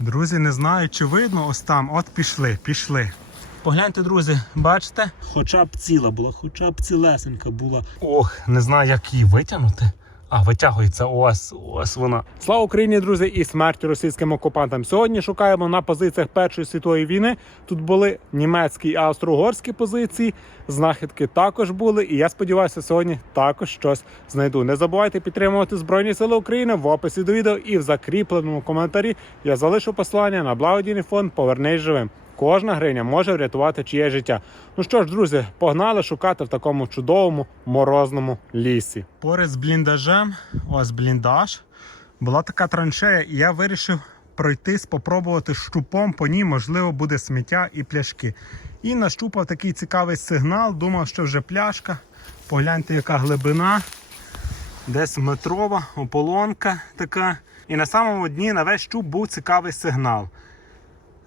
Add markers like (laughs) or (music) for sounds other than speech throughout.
Друзі, не знаю, чи видно ось там. От пішли, пішли. Погляньте, друзі, бачите? Хоча б ціла була, хоча б цілесенька була. Ох, не знаю, як її витягнути. А, витягується, ось, ось вона. Слава Україні, друзі, і смерті російським окупантам. Сьогодні шукаємо на позиціях Першої світової війни. Тут були німецькі і австро-угорські позиції. Знахідки також були. І я сподіваюся, сьогодні також щось знайду. Не забувайте підтримувати Збройні Сили України в описі до відео і в закріпленому коментарі. Я залишу послання на благодійний фонд Повернись живим. Кожна гриня може врятувати чиє життя. Ну що ж, друзі, погнали шукати в такому чудовому морозному лісі. Поряд з бліндажем, ось бліндаж, була така траншея, і я вирішив пройтись, спробувати щупом по ній, можливо, буде сміття і пляшки. І нащупав такий цікавий сигнал. Думав, що вже пляшка. Погляньте, яка глибина. Десь метрова ополонка така. І на самому дні на весь щуп був цікавий сигнал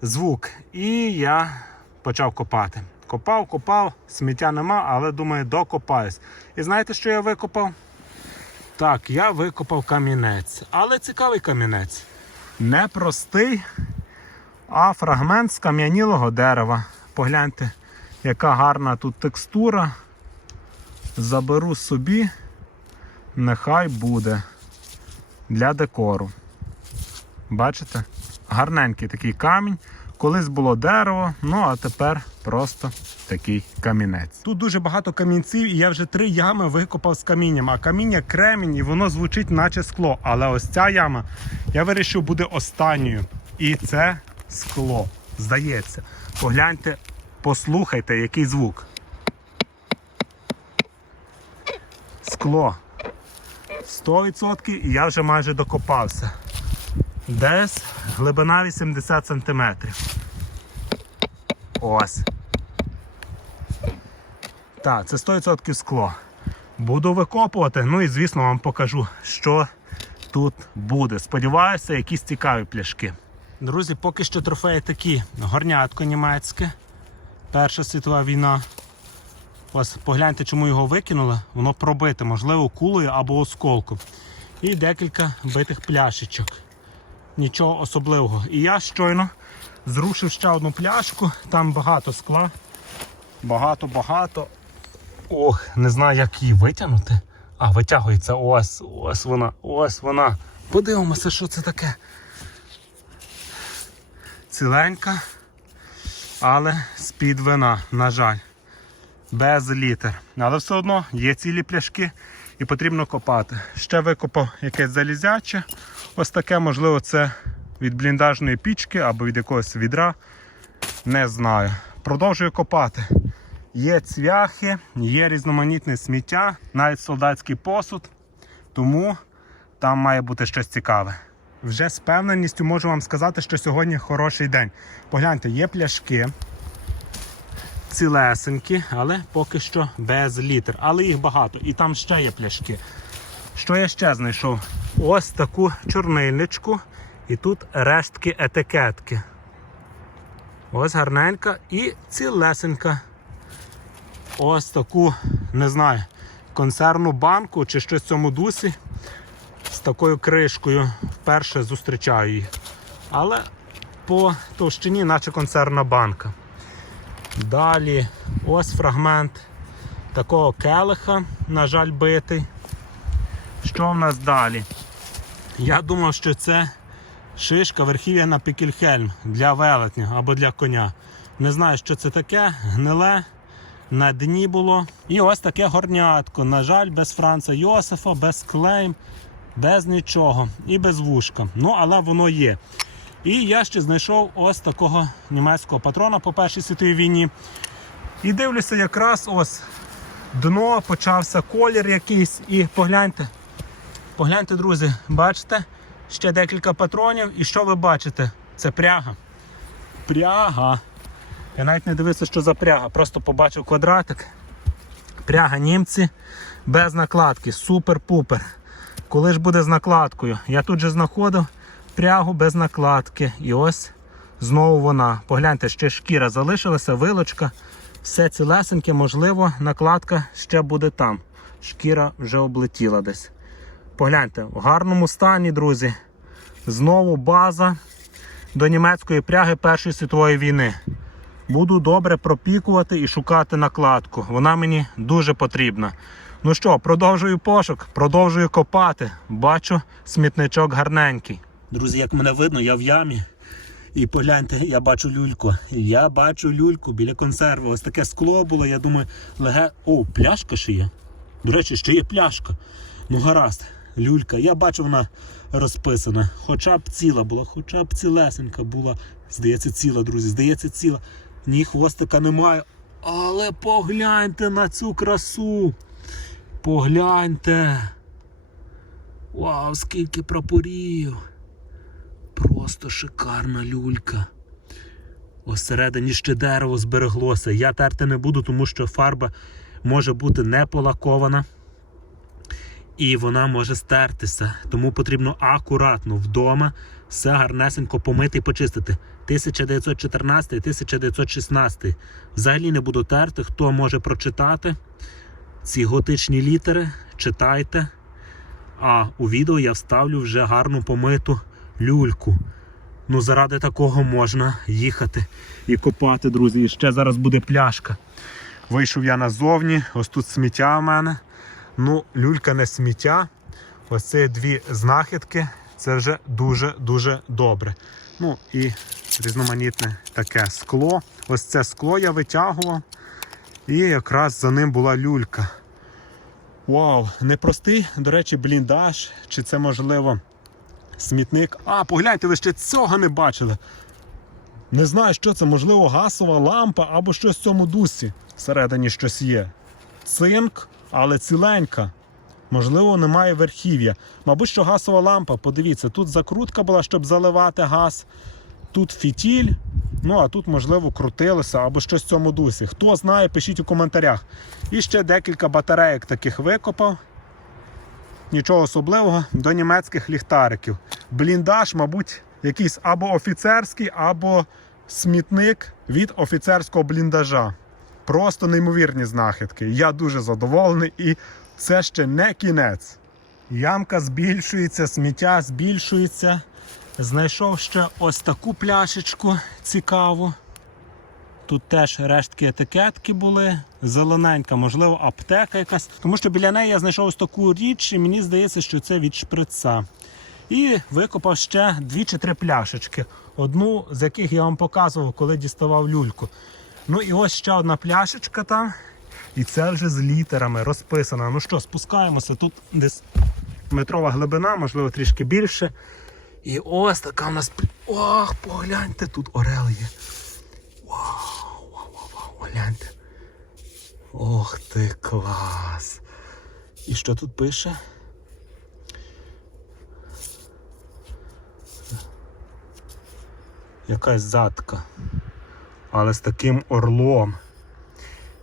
звук. І я почав копати. Копав, копав, сміття нема, але думаю, докопаюсь. І знаєте, що я викопав? Так, я викопав камінець. Але цікавий камінець. Не простий, а фрагмент з кам'янілого дерева. Погляньте, яка гарна тут текстура. Заберу собі, нехай буде для декору. Бачите? Гарненький такий камінь. Колись було дерево, ну а тепер просто такий камінець. Тут дуже багато камінців, і я вже три ями викопав з камінням. А каміння кремінь, і воно звучить, наче скло. Але ось ця яма я вирішив буде останньою. І це скло. Здається. Погляньте, послухайте, який звук. Скло. 100% і я вже майже докопався. Десь глибина 80 см. Ось. Так, це 100% скло. Буду викопувати, ну і звісно вам покажу, що тут буде. Сподіваюся, якісь цікаві пляшки. Друзі, поки що трофеї такі. Горнятко німецьке. Перша світова війна. Ось погляньте, чому його викинули. Воно пробите, можливо, кулею або осколком. І декілька битих пляшечок нічого особливого. І я щойно зрушив ще одну пляшку, там багато скла. Багато-багато. Ох, не знаю, як її витягнути. А, витягується ось, ось вона, ось вона. Подивимося, що це таке. Ціленька, але з-під вина, на жаль. Без літер. Але все одно є цілі пляшки і потрібно копати. Ще викопав якесь залізяче. Ось таке, можливо, це від бліндажної пічки або від якогось відра. Не знаю. Продовжую копати. Є цвяхи, є різноманітне сміття, навіть солдатський посуд. Тому там має бути щось цікаве. Вже з певненістю можу вам сказати, що сьогодні хороший день. Погляньте, є пляшки цілесенькі, але поки що без літер. Але їх багато. І там ще є пляшки. Що я ще знайшов? Ось таку чорнильничку. І тут рештки етикетки. Ось гарненька і цілесенька. Ось таку, не знаю, консервну банку чи щось в цьому дусі. З такою кришкою. Вперше зустрічаю її. Але по товщині, наче консервна банка. Далі ось фрагмент такого келиха, на жаль, битий. Що в нас далі? Я думав, що це шишка верхів'я на пікельхельм для велетня або для коня. Не знаю, що це таке, гниле, на дні було. І ось таке горнятко. На жаль, без Франца Йосифа, без клейм, без нічого і без вушка. Ну, але воно є. І я ще знайшов ось такого німецького патрона по Першій світовій війні. І дивлюся, якраз ось дно, почався колір якийсь. І погляньте, погляньте, друзі, бачите? Ще декілька патронів. І що ви бачите? Це пряга. Пряга. Я навіть не дивився, що за пряга. Просто побачив квадратик. Пряга німці без накладки. Супер-пупер. Коли ж буде з накладкою? Я тут же знаходив прягу без накладки. І ось знову вона. Погляньте, ще шкіра залишилася, вилочка. Все цілесеньке, можливо, накладка ще буде там. Шкіра вже облетіла десь. Погляньте, в гарному стані, друзі. Знову база. до німецької пряги Першої світової війни. Буду добре пропікувати і шукати накладку. Вона мені дуже потрібна. Ну що, продовжую пошук, продовжую копати. Бачу, смітничок гарненький. Друзі, як мене видно, я в ямі. І погляньте, я бачу люльку. Я бачу люльку біля консерви. Ось таке скло було, я думаю, леге. О, пляшка ще є. До речі, ще є пляшка. Ну гаразд, люлька. Я бачу, вона розписана. Хоча б ціла була, хоча б цілесенька була. Здається, ціла, друзі, здається, ціла. Ні, хвостика немає. Але погляньте на цю красу. Погляньте. Вау, скільки прапорів. Просто шикарна люлька. Ось всередині ще дерево збереглося. Я терти не буду, тому що фарба може бути не полакована. І вона може стертися. Тому потрібно акуратно вдома все гарнесенько помити і почистити. 1914-1916. Взагалі не буду терти. Хто може прочитати ці готичні літери, читайте. А у відео я вставлю вже гарну помиту люльку. Ну, заради такого можна їхати і копати, друзі. І ще зараз буде пляшка. Вийшов я назовні, ось тут сміття в мене. Ну, люлька не сміття. Ось це дві знахідки. Це вже дуже-дуже добре. Ну і різноманітне таке скло. Ось це скло я витягував. І якраз за ним була люлька. Вау, непростий, до речі, бліндаж. Чи це можливо смітник? А, погляньте, ви ще цього не бачили. Не знаю, що це, можливо, газова лампа або щось в цьому дусі. Всередині щось є. Цинк, але ціленька. Можливо, немає верхів'я. Мабуть, що газова лампа, подивіться, тут закрутка була, щоб заливати газ. Тут фітіль. Ну, а тут, можливо, крутилося або щось в цьому дусі. Хто знає, пишіть у коментарях. І ще декілька батарейок таких викопав. Нічого особливого до німецьких ліхтариків. Бліндаж, мабуть, якийсь або офіцерський, або смітник від офіцерського бліндажа. Просто неймовірні знахідки. Я дуже задоволений і це ще не кінець. Ямка збільшується, сміття збільшується. Знайшов ще ось таку пляшечку цікаву. Тут теж рештки етикетки були, зелененька, можливо, аптека якась. Тому що біля неї я знайшов ось таку річ, і мені здається, що це від шприца. І викопав ще дві чи три пляшечки. Одну з яких я вам показував, коли діставав люльку. Ну і ось ще одна пляшечка там. І це вже з літерами розписано. Ну що, спускаємося. Тут десь метрова глибина, можливо, трішки більше. І ось така у нас. Ох, погляньте, тут орел є. Вау, гляньте. Ох ти клас. І що тут пише? Якась задка. Але з таким орлом.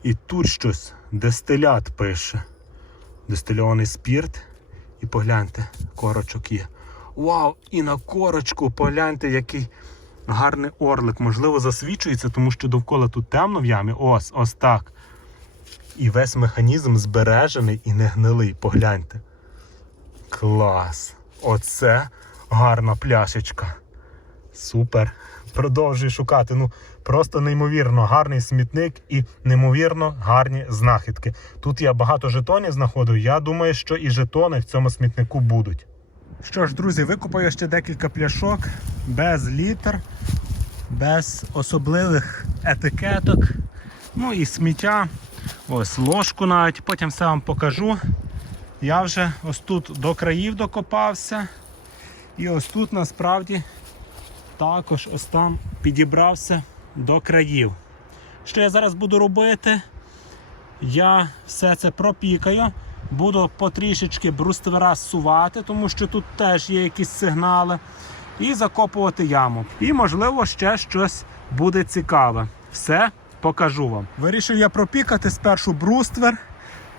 І тут щось дистилят пише. Дистильований спірт. І погляньте, корочок є. Вау! І на корочку погляньте, який гарний орлик. Можливо, засвічується, тому що довкола тут темно в ямі. Ось, ось так. І весь механізм збережений і не гнилий. Погляньте. Клас! Оце гарна пляшечка. Супер. Продовжуй шукати. Ну, просто неймовірно гарний смітник і неймовірно гарні знахідки. Тут я багато жетонів знаходив. Я думаю, що і жетони в цьому смітнику будуть. Що ж, друзі, викупаю ще декілька пляшок без літер, без особливих етикеток. Ну і сміття. Ось ложку навіть. Потім все вам покажу. Я вже ось тут до країв докопався. І ось тут насправді також ось там підібрався до країв. Що я зараз буду робити? Я все це пропікаю, буду потрішечки бруствера сувати, тому що тут теж є якісь сигнали, і закопувати яму. І, можливо, ще щось буде цікаве. Все покажу вам. Вирішив я пропікати спершу бруствер.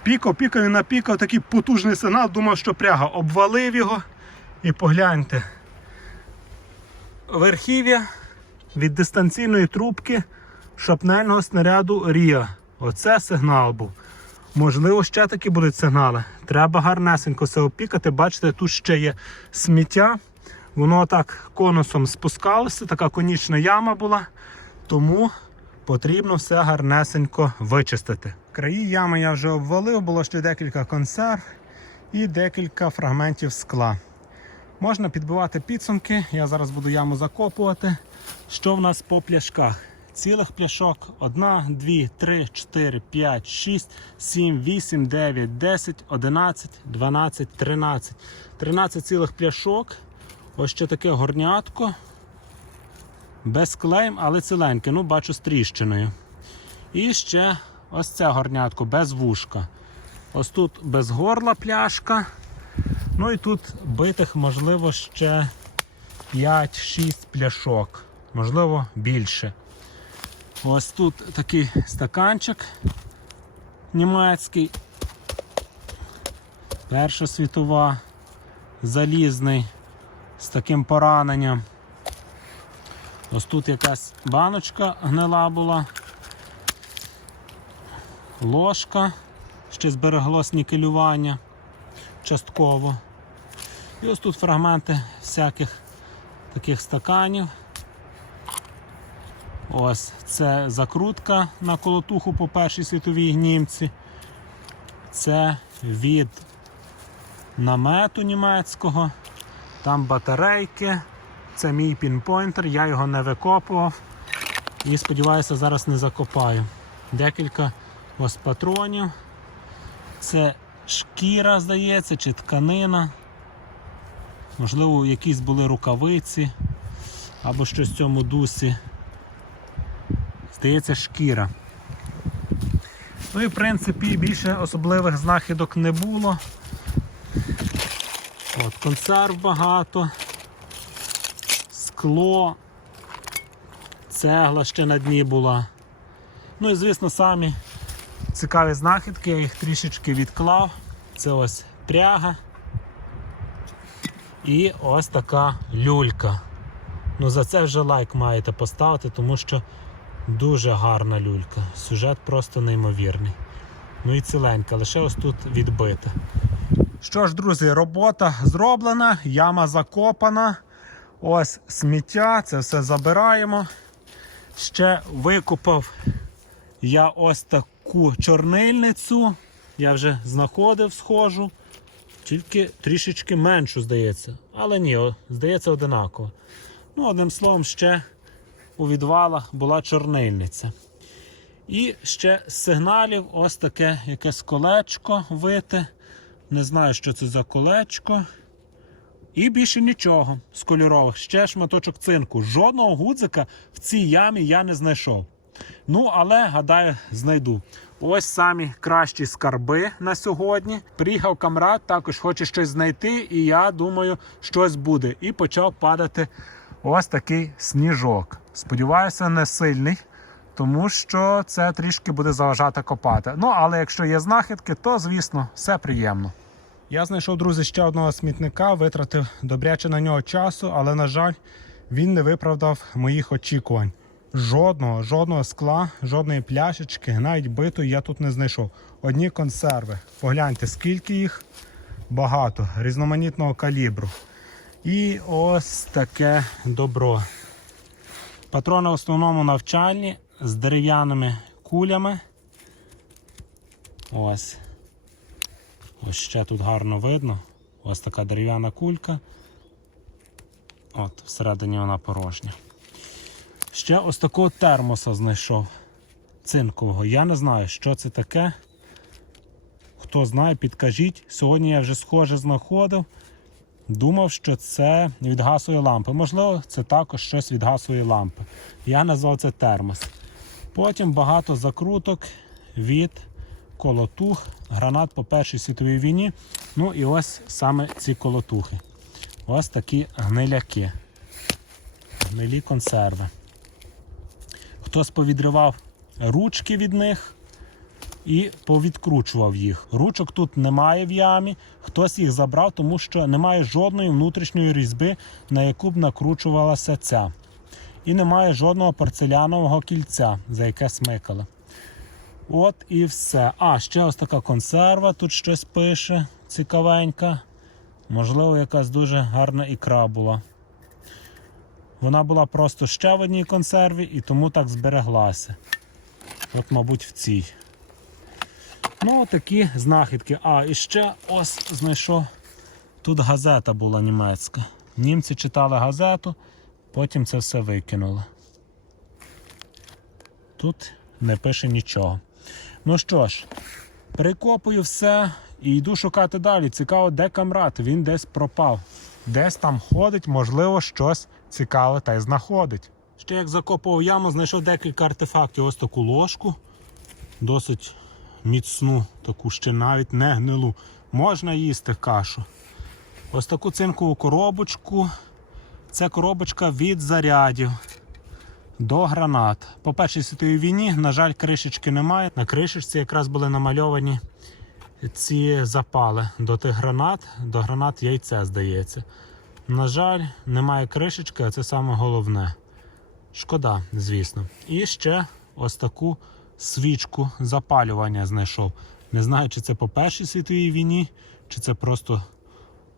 Пікав, пікав і напікав такий потужний сигнал. Думав, що пряга обвалив його. І погляньте, верхів'я від дистанційної трубки шапнельного снаряду Рія. Оце сигнал був. Можливо, ще такі будуть сигнали. Треба гарнесенько все опікати. Бачите, тут ще є сміття. Воно так конусом спускалося, така конічна яма була, тому потрібно все гарнесенько вичистити. Краї ями я вже обвалив, було ще декілька консерв і декілька фрагментів скла. Можна підбивати підсумки. Я зараз буду яму закопувати. Що в нас по пляшках? Цілих пляшок 1, 2, 3, 4, 5, 6, 7, 8, 9, 10, 11, 12, 13. 13 цілих пляшок. Ось ще таке горнятко. Без клейм, але ціленьке. Ну, бачу з тріщиною. І ще ось це горнятко без вушка. Ось тут без горла пляшка. Ну і тут битих, можливо, ще 5-6 пляшок, можливо, більше. Ось тут такий стаканчик німецький. Перша світова, залізний, з таким пораненням. Ось тут якась баночка гнила була, ложка, ще збереглось нікелювання частково. І ось тут фрагменти всяких таких стаканів. Ось це закрутка на колотуху по першій світовій німці. Це від намету німецького. Там батарейки. Це мій пінпойнтер, я його не викопував. І сподіваюся, зараз не закопаю. Декілька ось патронів. Це шкіра, здається, чи тканина. Можливо, якісь були рукавиці або щось в цьому дусі. Здається, шкіра. Ну і в принципі більше особливих знахідок не було. От, консерв багато, скло, цегла ще на дні була. Ну і звісно самі цікаві знахідки, я їх трішечки відклав. Це ось пряга. І ось така люлька. Ну за це вже лайк маєте поставити, тому що дуже гарна люлька. Сюжет просто неймовірний. Ну і ціленька, лише ось тут відбита. Що ж, друзі, робота зроблена, яма закопана. Ось сміття, це все забираємо. Ще викопав я ось таку чорнильницю. Я вже знаходив, схожу. Тільки трішечки меншу, здається. Але ні, здається, одинаково. Ну, одним словом, ще у відвалах була чорнильниця. І ще з сигналів ось таке якесь колечко вите. Не знаю, що це за колечко. І більше нічого з кольорових. Ще шматочок цинку. Жодного гудзика в цій ямі я не знайшов. Ну, але гадаю, знайду. Ось самі кращі скарби на сьогодні. Приїхав камрад, також хоче щось знайти, і я думаю, щось буде. І почав падати ось такий сніжок. Сподіваюся, не сильний, тому що це трішки буде заважати копати. Ну, але якщо є знахідки, то звісно все приємно. Я знайшов, друзі, ще одного смітника, витратив добряче на нього часу, але, на жаль, він не виправдав моїх очікувань. Жодного, жодного скла, жодної пляшечки, навіть битої я тут не знайшов. Одні консерви. Погляньте, скільки їх багато, різноманітного калібру. І ось таке добро. Патрони в основному навчальні з дерев'яними кулями. Ось. Ось ще тут гарно видно. Ось така дерев'яна кулька. От, всередині вона порожня. Ще ось такого термоса знайшов цинкового. Я не знаю, що це таке. Хто знає, підкажіть. Сьогодні я вже схоже знаходив. Думав, що це від газової лампи. Можливо, це також щось від газової лампи. Я назвав це термос. Потім багато закруток від колотух, гранат по Першій світовій війні. Ну і ось саме ці колотухи. Ось такі гниляки. Гнилі консерви. Хтось повідривав ручки від них і повідкручував їх. Ручок тут немає в ямі, хтось їх забрав, тому що немає жодної внутрішньої різьби, на яку б накручувалася ця. І немає жодного порцелянового кільця, за яке смикали. От і все. А, ще ось така консерва, тут щось пише цікавенька. Можливо, якась дуже гарна ікра була. Вона була просто ще в одній консерві і тому так збереглася. От, мабуть, в цій. Ну, такі знахідки. А, і ще ось знайшов. Тут газета була німецька. Німці читали газету, потім це все викинули. Тут не пише нічого. Ну що ж, прикопую все і йду шукати далі. Цікаво, де камрад? Він десь пропав. Десь там ходить, можливо, щось цікаве та й знаходить. Ще як закопував яму, знайшов декілька артефактів. Ось таку ложку. Досить міцну, таку ще навіть не гнилу. Можна їсти кашу. Ось таку цинкову коробочку. Це коробочка від зарядів до гранат. По першій світовій війні, на жаль, кришечки немає. На кришечці якраз були намальовані ці запали до тих гранат, до гранат яйце, здається. На жаль, немає кришечки, а це саме головне. Шкода, звісно. І ще ось таку свічку запалювання знайшов. Не знаю, чи це по першій світовій війні, чи це просто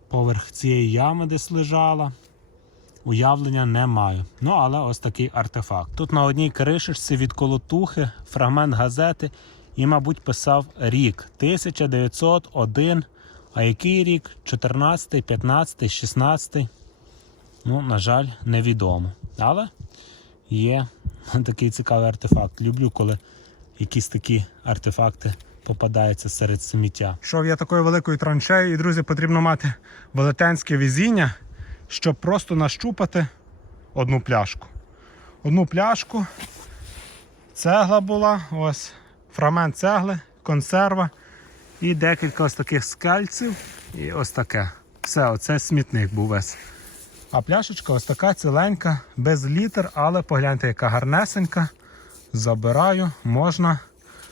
поверх цієї ями десь лежала. Уявлення не маю. Ну, але ось такий артефакт. Тут на одній кришечці від колотухи фрагмент газети і, мабуть, писав рік 1901. А який рік? 14, 15, 16. Ну, на жаль, невідомо. Але є (laughs) такий цікавий артефакт. Люблю, коли якісь такі артефакти попадаються серед сміття. Йшов я такою великою траншею, і, друзі, потрібно мати велетенське візіння, щоб просто нащупати одну пляшку. Одну пляшку. Цегла була, ось фрагмент цегли, консерва і декілька ось таких скальців. І ось таке. Все, оце смітник був весь. А пляшечка ось така ціленька, без літер, але погляньте, яка гарнесенька. Забираю, можна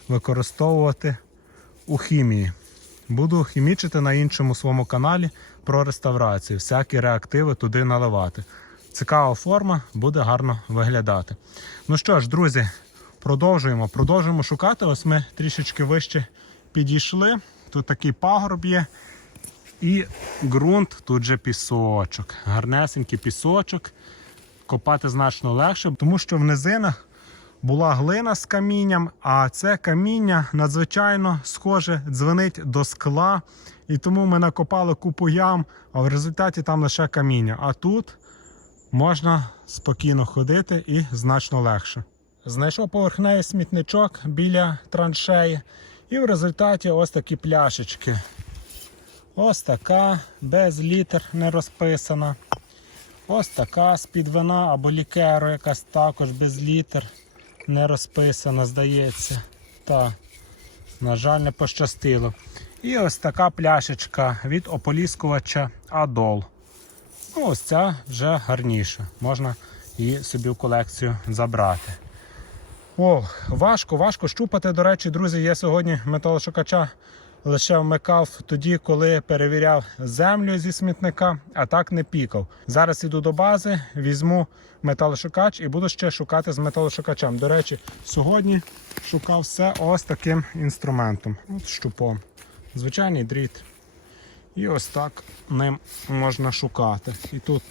використовувати у хімії. Буду хімічити на іншому своєму каналі про реставрацію. Всякі реактиви туди наливати. Цікава форма, буде гарно виглядати. Ну що ж, друзі, продовжуємо. Продовжуємо шукати. Ось ми трішечки вище підійшли. Тут такий пагорб є. І ґрунт, тут же пісочок. Гарнесенький пісочок. Копати значно легше, тому що в низинах була глина з камінням, а це каміння надзвичайно схоже дзвенить до скла. І тому ми накопали купу ям, а в результаті там лише каміння. А тут можна спокійно ходити і значно легше. Знайшов поверхневий смітничок біля траншеї, і в результаті ось такі пляшечки. Ось така, без літер не розписана. Ось така з-під вина або лікеру, якась також без літер не розписана, здається. Та, на жаль, не пощастило. І ось така пляшечка від ополіскувача Адол. Ну, ось ця вже гарніша. Можна її собі в колекцію забрати. О, важко, важко щупати. До речі, друзі, є сьогодні металошукача лише вмикав тоді, коли перевіряв землю зі смітника, а так не пікав. Зараз іду до бази, візьму металошукач і буду ще шукати з металошукачем. До речі, сьогодні шукав все ось таким інструментом. От щупом. Звичайний дріт. І ось так ним можна шукати. І тут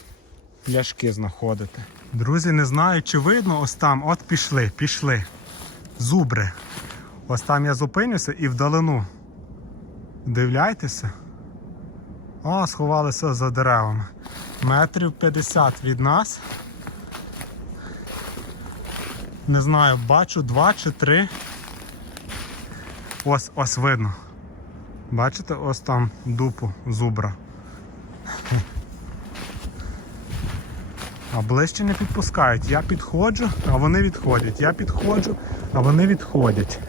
пляшки знаходити. Друзі, не знаю, чи видно, ось там, от пішли, пішли. Зубри. Ось там я зупинюся і вдалину. Дивляйтеся. О, сховалися за деревами. Метрів 50 від нас. Не знаю, бачу два чи три. Ось ось видно. Бачите, ось там дупу зубра. А ближче не підпускають. Я підходжу, а вони відходять. Я підходжу, а вони відходять.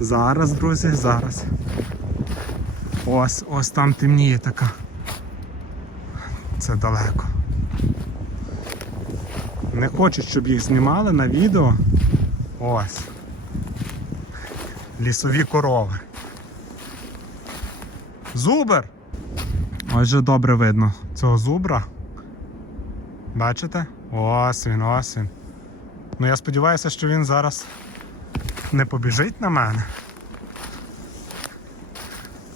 Зараз, друзі, зараз. Ось, ось там темніє така. Це далеко. Не хочуть, щоб їх знімали на відео. Ось. Лісові корови. Зубер! Ось же добре видно цього зубра. Бачите? Ось він, ось він. Ну я сподіваюся, що він зараз не побіжить на мене.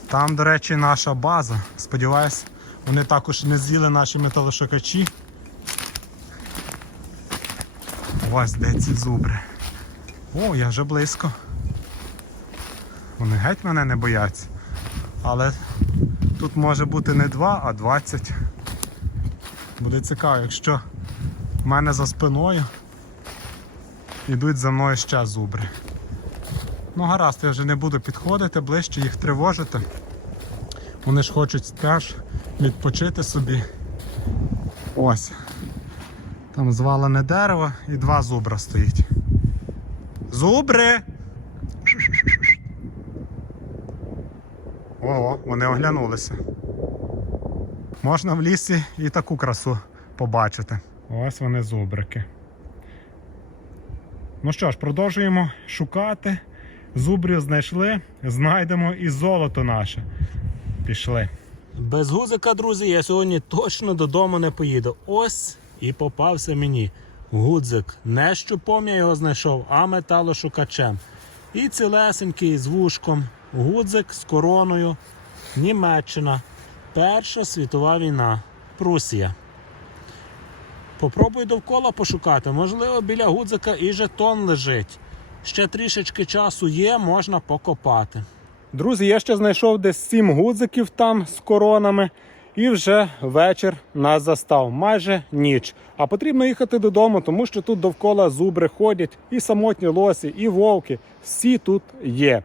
Там, до речі, наша база. Сподіваюсь, Вони також не з'їли наші металошукачі. Ось де ці зубри. О, я вже близько. Вони геть мене не бояться. Але тут може бути не 2, а 20. Буде цікаво, якщо в мене за спиною йдуть за мною ще зубри. Ну гаразд, я вже не буду підходити ближче, їх тривожити. Вони ж хочуть теж відпочити собі. Ось. Там звалене дерево і два зубра стоїть. Зубри! Ого, вони оглянулися. Можна в лісі і таку красу побачити. Ось вони зубрики. Ну що ж, продовжуємо шукати. Зубрів знайшли, знайдемо і золото наше. Пішли. Без гузика, друзі, я сьогодні точно додому не поїду. Ось і попався мені гудзик. Не щупом я його знайшов, а металошукачем. І цілесенький з вушком. Гудзик з короною. Німеччина. Перша світова війна. Прусія. Попробуй довкола пошукати. Можливо, біля гудзика і жетон лежить. Ще трішечки часу є, можна покопати. Друзі, я ще знайшов десь сім гудзиків там з коронами. І вже вечір нас застав, майже ніч. А потрібно їхати додому, тому що тут довкола зубри ходять, і самотні лосі, і вовки. Всі тут є.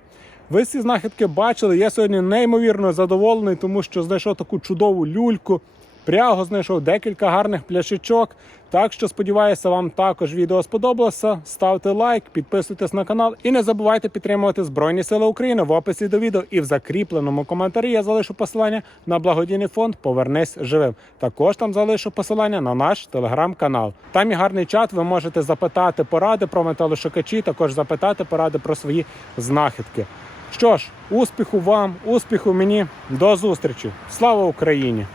Ви ці знахідки бачили. Я сьогодні неймовірно задоволений, тому що знайшов таку чудову люльку. Пряго знайшов декілька гарних пляшечок. Так що сподіваюся, вам також відео сподобалося. Ставте лайк, підписуйтесь на канал і не забувайте підтримувати Збройні Сили України в описі до відео і в закріпленому коментарі я залишу посилання на благодійний фонд Повернись живим. Також там залишу посилання на наш телеграм-канал. Там і гарний чат. Ви можете запитати поради про металошукачі, також запитати поради про свої знахідки. Що ж, успіху вам, успіху мені, до зустрічі! Слава Україні!